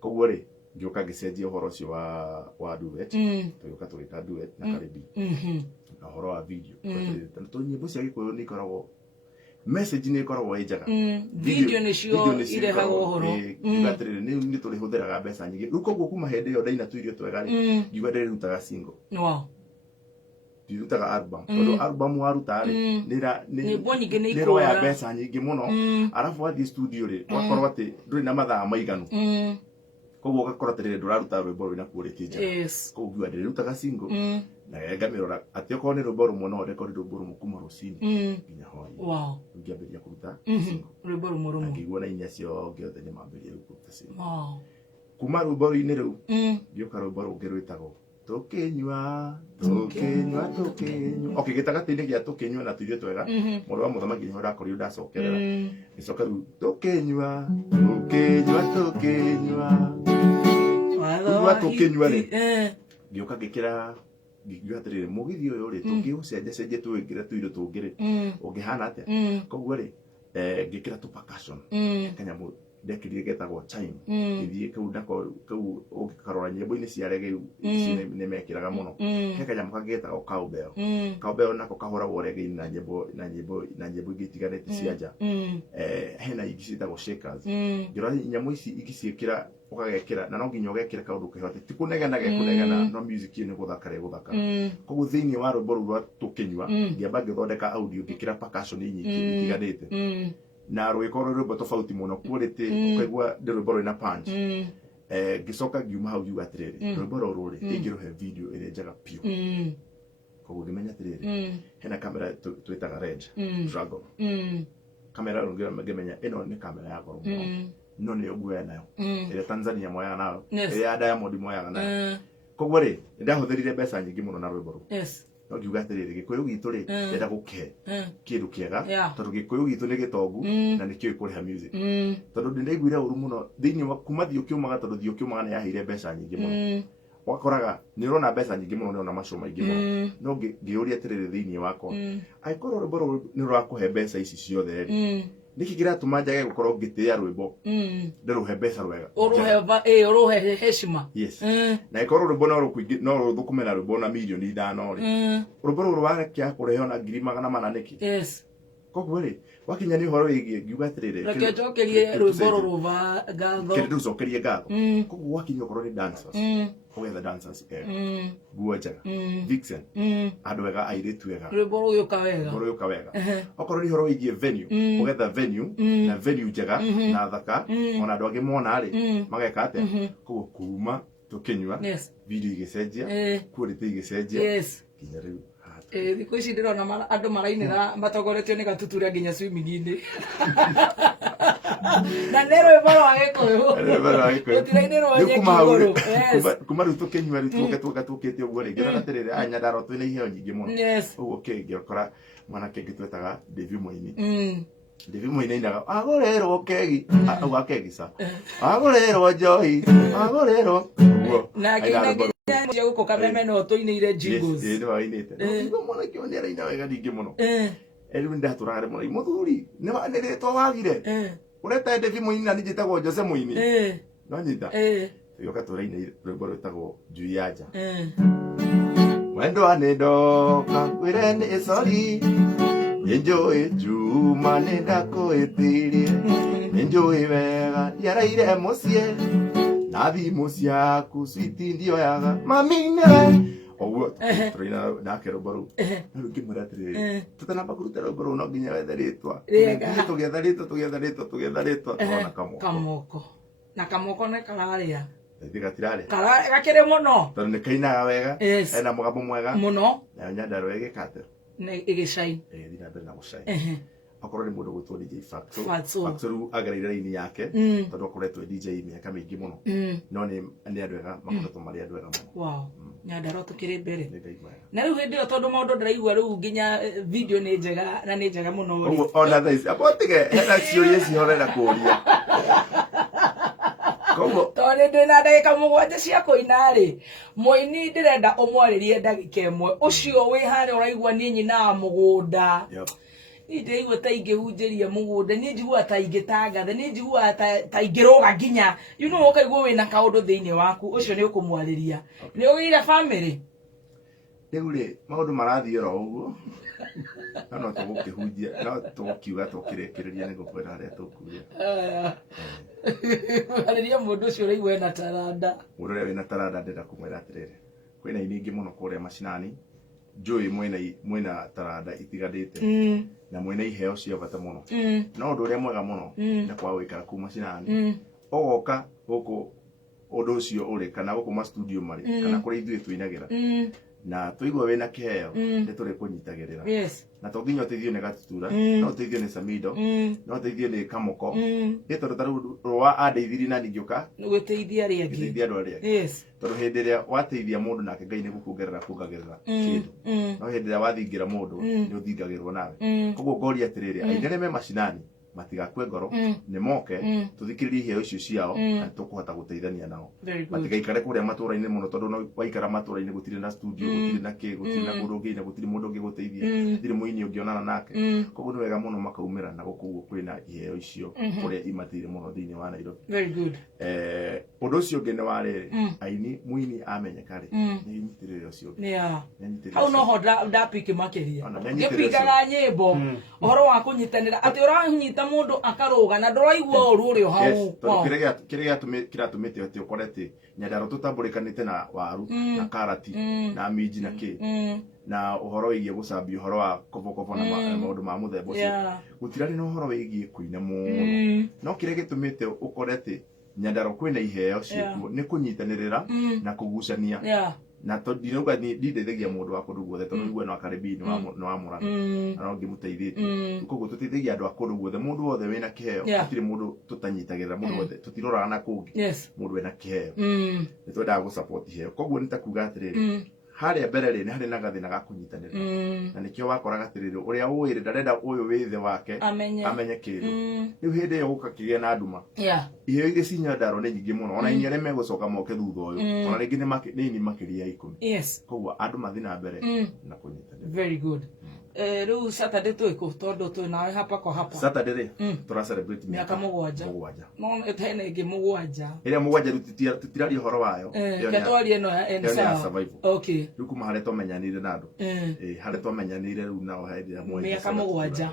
koguo rĩ ngĩũka ngĩcenjia ũhoro ũcio wa duet tũgĩũka tũgĩka duet na Karebi na ũhoro wa video tondũ nyĩmbo cia Gĩkũyũ nĩ ikoragwo message nĩ ikoragwo ĩ njega video nĩcio irehagwo ũhoro ngatĩrĩrĩ nĩ tũrĩhũthĩraga mbeca nyingĩ rĩu koguo kuma hĩndĩ ĩyo ndaina tuirio twega rĩ ngiuga ndĩrĩrutaga single ndirutaga album tondũ album waruta rĩ nĩ roya mbeca nyingĩ mũno arabu wathiĩ studio rĩ wakorwo atĩ ndũrĩ na mathaa maiganu koguo ũgakora atĩrĩrĩ ndũraruta rwĩmbo rwĩna quality njega koguo ngiuga ndĩrĩrutaga single na ngamĩrora atĩ okorwo nĩ rwĩmbo rũmwe no record rwĩmbo rũmwe kuma rũcinĩ nginya hwaĩ ngĩambĩrĩria kũruta rwĩmbo rũmwe ngĩigua na inya ciothe nĩ mambĩrĩria kũruta single kuma rwĩmbo-inĩ rũu ngĩũka rwĩmbo rũngĩ rwĩtagwo tũkĩnyua okay gĩtagatĩ-inĩ gĩa tũkĩnyua na tuirio twega mũndũ wa mũthamaki nĩho ndakorirwo ndacokerera gĩcoka rĩu tũkĩnyua rĩ ngĩũka ngĩkĩra ngiuga atĩrĩrĩ mũgithi ũyũ rĩ tũngĩũcenjacenjie tũwĩkĩre tuirio tũngĩ rĩ ũngĩhana atĩa koguo rĩ ngĩkĩra tũ-percussion kanyamũ ndekĩrire getagwo chime gĩthiĩ kau ũngĩkarora nyĩmbo-inĩ cia reggae nĩ mekĩraga mũno he kanyamũ kangĩ getagwo cowbell nako kahũragwo reggae-inĩ na nyĩmbo ingĩ itiganĩte cia nja hena ingĩ ciĩtagwo shakers ngĩrora nyamũ ici ingĩciĩkĩra ũgagekĩra na no nginya ũgekĩra kaũndũ kĩhote ti kũnegena no music nĩ gũthakara ĩgũthakara koguo thĩinĩ wa rwĩmbo rũu rwa tũkĩnyua ngĩamba ngĩthondeka audio ngĩkĩra percussion nyingĩ itiganĩte na rwĩkorwo rwĩmbo tofauti mũno quality ũkaigua ndĩ rwĩmbo rwĩna punch ngĩcoka ngiuma hau ngiuga atĩrĩrĩ rwĩmbo rũrũ rĩ ingĩrũhe video ĩrĩa njega piũ koguo ngĩmenya atĩrĩrĩ hena kamera twĩtaga Red Dragon kamera ngĩmenya ĩno nĩ kamera ya goro mũno no nĩ nguoya nayo ĩrĩa Tanzania moyaga nayo ĩrĩa Diamond moyaga nayo koguo rĩ ndahũthĩrire mbeca nyingĩ mũno na rwĩmbo rũu no ngiuga atĩrĩrĩ Gĩkũyũ gitũ rĩ ndenda gũkĩhe kĩndũ kĩega tondũ Gĩkũyũ gitũ nĩ gĩtongu na nĩkĩũĩ kũrĩha music tondũ ndĩraiguire ũru mũno thĩinĩ wa kuma Thiũ Kĩũmaga tondũ Thiũ Kĩũmaga nĩ yaheire mbeca nyingĩ mũno wakoraga nĩ ũrona mbeca nyingĩ mũno nĩ ona macio maingĩ mũno no ngĩũria atĩrĩrĩ thĩinĩ wakwa angĩkorwo rwĩmbo rũu nĩ rũrakũhe mbeca ici ciothe rĩ nĩkĩ kĩratũma njage gũkorwo ngĩtĩĩa rwĩmbo ndĩrũhe mbeca rwega ũrũhe heshima na ĩkorwo rwĩmbo no rũthũkũme na rwĩmbo na mirioni 5 rĩ rwĩmbo rũu rwakia kũrehe ona 400 nĩkĩ koguo rĩ wakinya nĩ ũhoro wĩgiĩ ngiuga atĩrĩrĩ reke njokerie rwĩmbo rũrũ ngatho kĩrĩ njokerie ngatho koguo wakinya okorwo nĩ dancers ũgetha dancers nguo njega vixen andũ ega airĩtu ega rwĩmbo rũgĩũka wega okorwo nĩ ũhoro wĩgiĩ venue ũgetha venue na venue njega na thaka ona andũ angĩ mona rĩ mageka atĩa koguo kuma tũkĩnyua video igĩcenjia quality igĩcenjia nginya rĩu thikũ ici ndĩrona andũ marainĩra matongoretio nĩ gatutura nginya swimming-inĩ na nĩ rwĩmbo rwa Gĩkũyũ gũtirainĩrwo nyeki igũrũ kuma rĩu tũkĩnyua rĩu tũkĩte ũguo rĩ ngĩrona atĩrĩrĩ aya Nyandarua twĩna iheo nyingĩ mũno ũguo ngĩkora mwanake ũngĩ twetaga David Mũini ainaga agũrĩrwo kegi auga kegi sa agũrĩrwo njohi agũrĩrwo ũguo na cia gũkũ Kameme no tũinĩire jingles nĩ wainĩte no mwanake nĩ araina wega ningĩ mũno rĩu ndatũraga mũno mũthuri nĩ rĩtwa wagire ũreta David Mũini na niĩ njĩtagwo Jose Mũini no nyita tũgĩũka tũraina rwĩmbo rwĩtagwo Njui ya Nja mwendwa nĩ ndoka ngwĩre nĩ sorry nĩnjũĩ Juma nĩ ndakwĩtirie nĩnjũĩ wega ndiaraire mũciĩ na thimũ ciaku switi ndioyaga mami nĩwe oguo turina nake roboru no kimura tiri tutanamba kuruta roboru no nginya wetharitwa tugetharitwa twana kamoko na kamoko ne kararia Tigatirare. Gakire muno. Tondu ni kainaga wega. Ena mugambo mwega. Muno. Na Nyandarua igikate. Ne igicai. Thina mbere na gucai. Akorwo ni mundu gwitwo DJ Facto. Facto agereire raini yake. Tondu akoretwo DJ miaka mingi muno. No ni andu ega makoretwo mari andu ega muno. Wow. Nyandarua tukiri mbere. Na riu hindi tondu maundu ndiraigua riu nginya video ni njega na ni njega muno. Ona thaici apotige hena ciuria cihorera kuria. Tondå ndä na ndagä mũgwanja cia kũina rĩ mũini ndĩrenda ũmwarĩrie ndagĩka ĩmwe ũcio wĩ harĩa ũraigua niĩ nyina mũgũnda niĩ ndĩraigua ta ingĩhunjĩria mũgũnda niĩ njiguaga ta ingĩtangatha niĩ njiguaga ta ingĩrũga nginya ũkaigua wĩna kaũndũ thĩinĩ waku ũcio nĩ ũkũmwarĩria nĩ ũgĩire bamĩrĩ rĩu rĩ maũndũ marathiĩ oro ũguo no tũgũkĩhunjia no tũgũkiuga tũkĩrekereria nĩ gũkwĩra harĩa tũkuria arĩria mũndũ ũcio ũraigua ena taranda mũndũ ũrĩa wĩna taranda ndĩrenda kũmwĩra atĩrĩrĩ kwĩna aini ingĩ mũno kũrĩa macinani njũĩ mwĩna taranda itiganĩte na mwĩna iheo cia bata mũno no ũndũ ũrĩa mwega mũno nĩ kwa gũikara kuu macinani ũgoka gũkũ ũndũ ũcio ũrĩ kana gũkũ ma studio marĩ kana kũrĩa ithuĩ twĩinagĩra na tuigua wena kiheo nĩ tũrĩ kũnyitagĩrĩra na to nginya ũteithio nĩ Gatutura no ũteithio nĩ Samido no ũteithio nĩ Kamoko nĩ tondũ tarĩu rũa andeithirie na ningĩũka gũteithia arĩa angĩ gũteithia andũ arĩa angĩ tondũ hĩndĩ ĩrĩa wateithia mũndũ nake Ngai nĩ gũkuongerera kĩndũ no hĩndĩ ĩrĩa wathingĩra mũndũ nĩ ũthingagĩrwo nawe koguo ngoria atĩrĩrĩ aini arĩa me macinani matigakue ngoro nĩ moke tũthikĩrĩrie iheo icio ciao na tũkũhota gũteithania nao matigaikare kũrĩa matũũra-inĩ mũno tondũ no waikara matũũra-inĩ gũtirĩ na studio gũtirĩ na kĩ gũtirĩ na mũndũ ũngĩ gũtirĩ mũndũ ũngĩ gũteithia gũtirĩ mũini ũngĩonana nake koguo nĩ wega mũno makaumĩra na gũkũ kwĩna iheo icio kũrĩa imatĩire mũno thĩinĩ wa Nairobi ũndũ ũcio ũngĩ nĩ warĩ aini mũini amenyeka rĩ nĩ inyitĩrĩre ũcio ũngĩ hau noho ndapiki makĩria ngĩpingaga nyĩmbo ũhoro wa kũnyitanĩra atĩ ũranyita mũndũ akarũga na ndũraigua ũru ũrĩ o hau kĩrĩa kĩratũmĩte atĩ ũkore atĩ Nyandarua tũtambũrĩkanĩte na waru na karati na minji na kĩ na ũhoro wĩgiĩ gũcambia ũhoro wa kobokobo na maũndũ ma mũthemba ũcio gũtirarĩ na ũhoro wĩgiĩ kũina mũno no kĩrĩa gĩtũmĩte ũkore atĩ Nyandarua kwĩna iheo ciĩkuo nĩ kũnyitanĩrĩra na kũgucania na ndinauga ndindeithagia mũndũ wa kũndũ guothe tondũ rĩu no akaribi nĩ wa Mũrang'a na no ngĩmũteithĩtie koguo tũteithagia andũ a kũndũ guothe mũndũ wothe wĩna kĩheo gũtirĩ mũndũ tũtanyitagĩrĩra mũndũ wothe tũtiroraga na kũngĩ mũndũ wĩna kĩheo nĩ twendaga gũsupport iheo koguo nĩ ta kuga atĩrĩrĩ harĩa mbere rĩ nĩ harĩ na gathĩna ga kũnyitanĩra na nĩkĩo wakoraga atĩrĩrĩ ũrĩa ũĩ ndarenda ũyũ wĩ thĩ wake amenye kĩndũ rĩu hĩndĩ ĩyo gũka kĩgĩa na nduma iheo iria ci Nyandarua nĩ nyingĩ mũno ona ini arĩa megũcoka moke thutha ũyũ ona rĩngĩ nĩ ini makĩria ya 10 koguo andũ mathiĩ na mbere na kũnyitanĩra rĩu Saturday twĩkũ tondũ twĩ nawe hapa kwa hapa Saturday rĩ tũra celebrate mĩaka mũgwanja no hena ĩngĩ mũgwanja ĩrĩa mũgwanja rĩu tũtiraria ũhoro wayo twarie ĩno ya survival rĩu kuma harĩa twamenyanĩire na andũ harĩa twamenyanĩire rĩu nao hĩndĩ ya mĩaka mũgwanja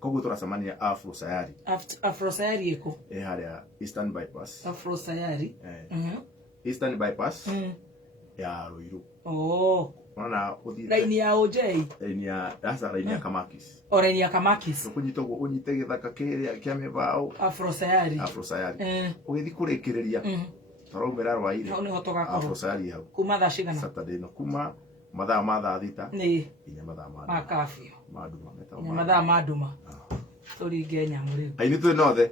koguo tũracemania Afro Sayari ĩkũ harĩa Eastern Bypass Afro Sayari Eastern Bypass ya Ruiru ona raini ya OJ raini ya Kamakis raini ya Kamakis ũkũnyita ũguo ũnyite gĩthaka kĩrĩa kĩa mĩbaũ Afro Sayari ũgĩthiĩ kũrĩkĩrĩria tũraumĩra Rwaire hau nĩho tũgakorwo Afro Sayari hau kuma thaa cigana Saturday no kuma mathaa ma thaa thita nginya mathaa ma kafio maduma mathaa ma nduma tũringe nyamũ rĩu aini twĩnothe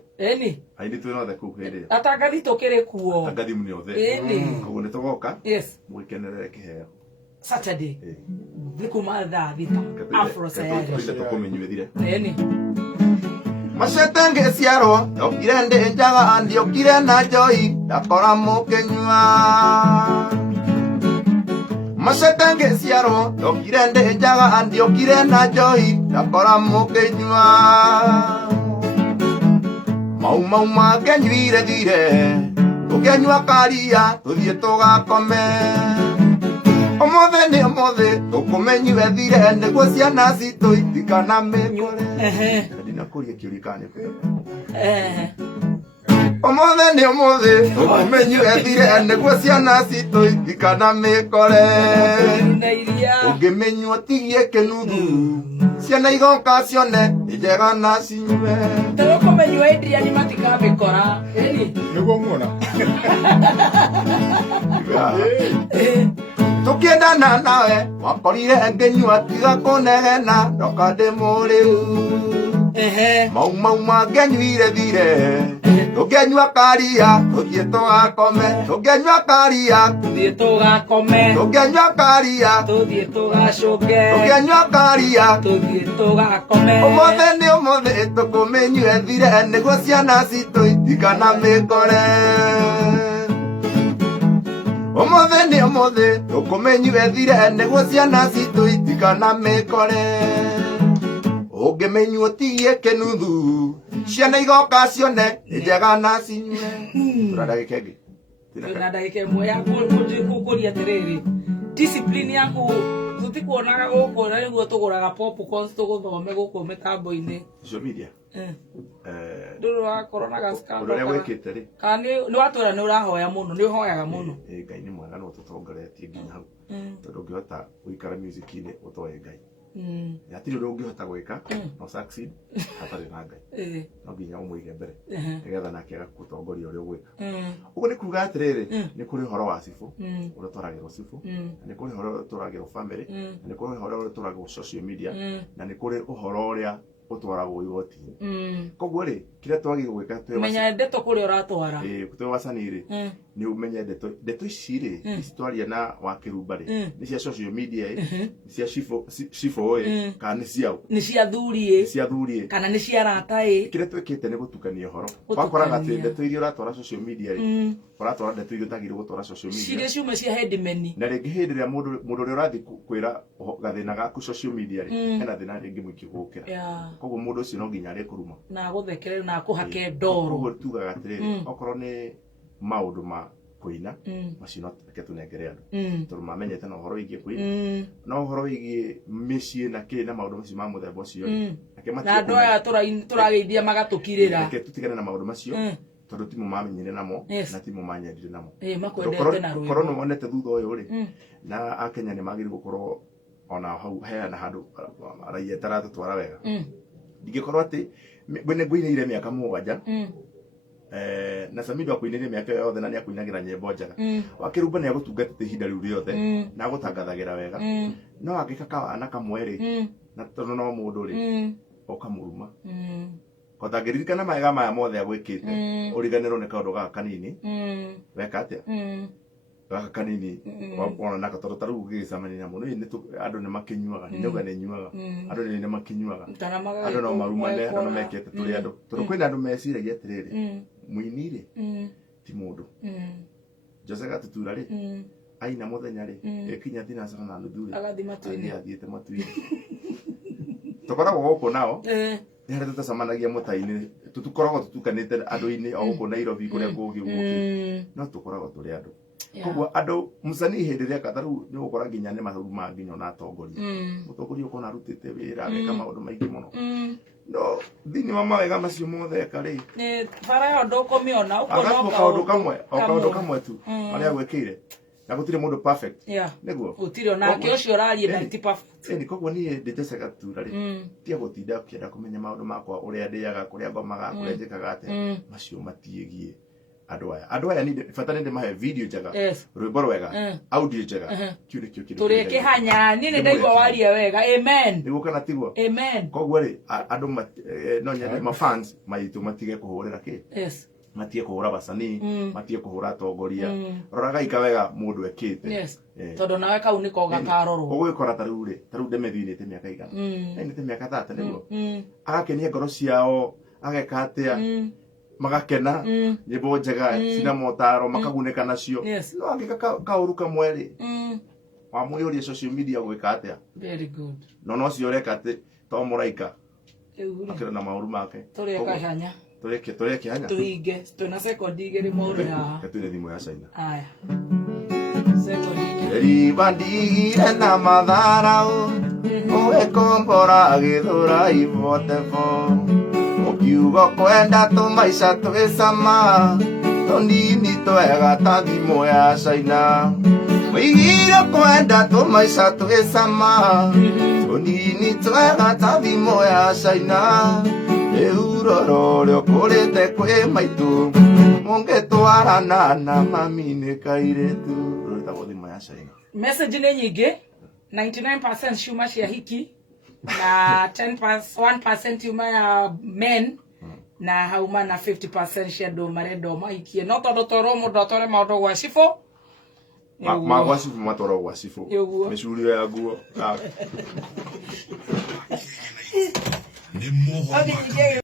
aini twĩnothe kũu hĩndĩ atangathi tũkĩrĩ kuo atangathi mũnĩothe koguo nĩ tũgoka mũgĩkenerere kĩheo Saturday kuma thaa thita Afro Sayari tũkũmenyuethire Macete ngĩciarwo ndokire ndĩ njaga ndiokire na njohi ndakora mũkĩnyua Macete ngĩciarwo ndokire ndĩ njaga ndiokire na njohi ndakora mũkĩnyua mau mangĩnyuire thire tũkĩnyua karia tũthiĩ tũgakome Omothe nĩ omothe tũkũmenyue thire nĩguo ciana citũ itikana mĩkore ndinakũria kĩũria kana Omothe nĩ ũmũthĩ tũkũmenyu ethire nĩguo ciana citũ itikana mĩkore ũngĩmenywo tigie kĩnuthu ciana igoka cione nĩ njega na cinyue tũkũmenywo Adrian matikamĩkora nĩguo muona tũkĩendana nawe wakorire ngĩnyua tiga kũnegena ndoka ndĩ mũrĩu mau mangĩnyuire thire tũngĩnyua karia tũthiĩ tũgakome tũngĩnyua karia tũthiĩ tũgakome tũngĩnyua karia tũthiĩ tũgacũnge tũngĩnyua karia tũthiĩ tũgakome ũmũthĩ nĩ ũmũthĩ tũkũmenyue thire nĩguo ciana citũ itikana mĩkore ũmũthĩ nĩ ũmũthĩ tũkũmenyue thire nĩguo ciana citũ itikana mĩkore ũngĩmenywo tigie kĩnuthu ciana igoka cione nĩ njega na cinyue tũra ndagĩka ĩngĩ na ndagĩka ĩmwe ya gũkũria atĩrĩrĩ discipline yaku tũtikuonaga gũkũ na nĩguo tũgũraga popcorns tũgũthome gũkũ mĩtambo-inĩ social media ndũrũ wakorwo na gaskando ũrĩa wĩkĩte rĩ kana nĩ watwĩra nĩ ũrahoya mũno nĩ ũhoyaga mũno Ngai nĩ mwega no tũtongoretie nginya hau tondũ ũngĩhota gũikara music-inĩ ũtoe Ngai hatirĩ ũndũ ũngĩhota gwĩka no succeed hatarĩ na Ngai no nginya ũmũige mbere nĩgetha nake agagũtongoria ũrĩa ũgwĩka ũguo nĩ kuuga atĩrĩrĩ nĩ kũrĩ ũhoro wa cibũ ũrĩa twaragĩrwo cibũ na nĩ kũrĩ ũhoro ũrĩa tũragĩrwo family na nĩ kũrĩ ũhoro ũrĩa tũragĩrwo social media na nĩ kũrĩ ũhoro ũrĩa ũtwaragwo igoti-inĩ koguo rĩ kĩrĩa twagĩrĩirwo gwĩka menya ndeto kũrĩa ũratwara twĩ wacani rĩ nĩ ũmenye ndeto ici rĩ ici twaria na wakĩrumba rĩ nĩ cia social media nĩ cia cibũ kana nĩ ciaũ nĩ cia thuri cia thuri kana nĩ cia rata kĩrĩa twĩkĩte nĩ gũtukania ũhoro wakoraga atĩ ndeto iria ũratwara social media rĩ ũratwara ndeto iria ũtagĩrĩirwo gũtwara social media ciria ciume cia headman na rĩngĩ hĩndĩ ĩrĩa mũndũ ũrĩa ũrathiĩ kwĩra gathĩna gaku social media rĩ hena thĩna rĩngĩ mũingĩ gũkĩra koguo mũndũ ũcio no nginya arĩ kũruma na gũthekerera na kũhake ndoro koguo tugaga atĩrĩrĩ okorwo nĩ maũndũ ma kũina macio no reke tũnengere andũ tondũ mamenyete na ũhoro wĩgiĩ kũina no ũhoro wĩgiĩ mĩciĩ na kĩ na maũndũ macio ma mũthemba ũcio na andũ aya tũrageithia magatũkirĩra reke tũtigane na maũndũ macio tondũ timu mamenyire namo na timu manyendire namo makwendete na rũĩ korwo nĩ wonete thutha ũyũ rĩ na akenya nĩ magĩrĩirwo gũkorwo ona hau heana handũ raia taratũtwara wega ndingĩkorwo atĩ nĩ ngũinĩire mĩaka mũgwanja na Samido akuinĩire mĩaka yothe na nĩ akuinagĩra nyĩmbo njega wakĩrumba nĩ agũtungatĩte ihinda rĩu rĩothe na agũtangathagĩra wega no angĩka kawana kamwe rĩ na tondũ no mũndũ rĩ ũkamũruma kotangĩririkana mawega maya mothe agwĩkĩte ũriganĩrwo nĩ kaũndũ gaka kanini weka atĩa gaka kanini wona naka tondũ ta rĩu ũgĩgĩcamania namo andũ nĩ makĩnyuaga nĩuga nĩ nyuaga andũ nĩ makĩnyuaga andũ no marumane andũ mekĩte tũrĩ andũ tondũ kwĩna andũ meciragia atĩrĩrĩ mũini rĩ ti mũndũ Jose Gatutura rĩ aina mũthenya rĩ ekinya thinacara na nuthu rĩ athiĩte matu-inĩ tũkoragwo gũkũ nao nĩ harĩa tũtacemanagia mũta-inĩ tũkoragwo tũtukanĩte andũ-inĩ o gũkũ Nairobi kũrĩa kũngĩ gũkũ no tũkoragwo tũrĩ andũ koguo andũ mũcanii hĩndĩ ĩrĩa kata rĩu nĩ gũkora nginya nĩ maruma nginya ona atongoria mũtongoria ũkona arutĩte wĩra ageka maũndũ maingĩ mũno no thĩinĩ wa mawega macio mothe eka rĩ bara ĩyo ndũkũmĩona kaũndũ kamwe tu marĩa agwĩkĩire na gũtirĩ mũndũ perfect nĩguo gũtirĩ onake ũcio ũrarie na ti perfect koguo niĩ ndĩ Jose Gatutura rĩ tia gũtinda ũkĩenda kũmenya maũndũ makwa ũrĩa ndĩaga kũrĩa ngomaga kũrĩa njĩkaga atĩa macio matiĩgiĩ andũ aya ni bata nĩ mahe video njega rwĩmbo rwega audio njega kĩu nĩkĩo kĩndũ tũrĩkĩhanya niĩ nĩ ndaigua waria wega amen nĩguo kana tiguo amen koguo rĩ andũ no nyende ma fans maitũ matige kũhũrĩra kĩ matige kũhũra bacanii matige kũhũra atongoria roraga ika wega mũndũ ekĩte tondũ nawe kau nĩko gakarorwo ũgwĩkora ta rĩu Demethu nĩte mĩaka igana nĩte mĩaka 30 nĩguo agakenia ngoro ciao ageka atĩa magakena nyĩmbo njega cina motaro makagunĩka nacio no angĩka kaũru kamwe rĩ wamũiyũria social media gwĩka atĩa no cio ũreka atĩ to mũraika akĩrĩ na maũru make tũrĩkĩhanya tũhinge twĩna sekondi igĩrĩ maũru haha twĩna thimũ ya China aya riba ndigire na matharaũ ũgĩkombora gĩthũra ibotebo kiugo kwenda tumaica twisama tonini twega ta thimo ya caina mwigire kwenda tumaica twisama tonini twega ta thimo ya caina riu rĩo kũrĩte kwĩ maitũ mũngĩtwarana na mami nĩ kairĩtu rũrĩtagwo thimo ya caina. Message nĩ nyingĩ. 99% ciuma cia hiki na 1% yuma ya men na hauma na 50% cia andũ marenda mahikie no tondũ toro mũndũ atware maũndũ gwa cibũ magwa cibũ matwara gwa cibũ mĩcurio ya nguo Okay,